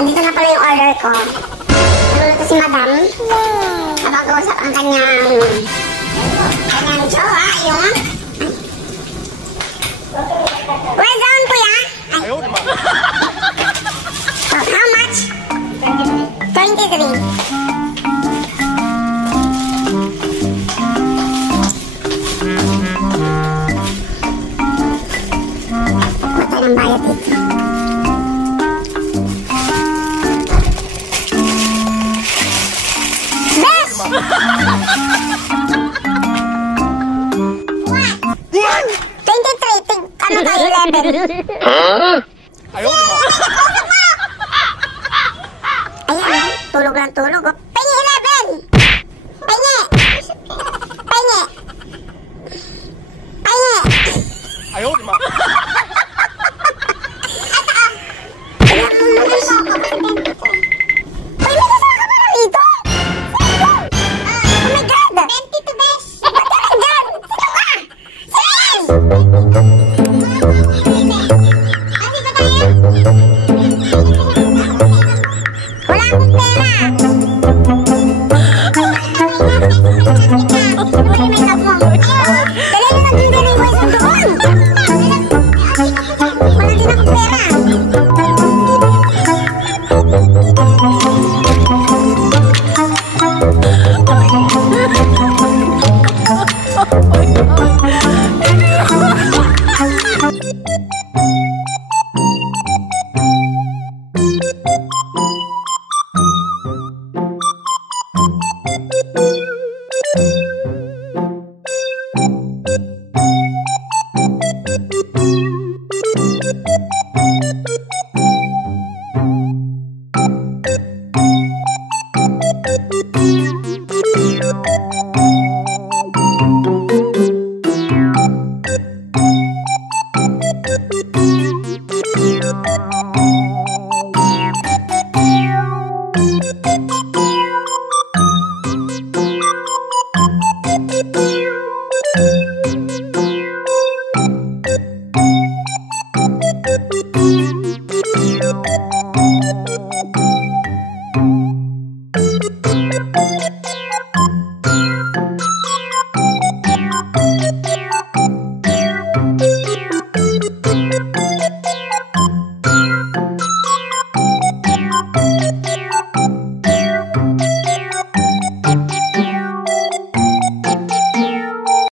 Andito na pala yung order ko. Naluluto si Madam. Habang kausap ang kanyang jowa, yung... Where's down, kuya? Ay. Oh, how much? 23. Matay ng bayad dito. Bes! What? 23. Ano kayo, 11? Huh? Ayaw, ayan, tulog lang tulog.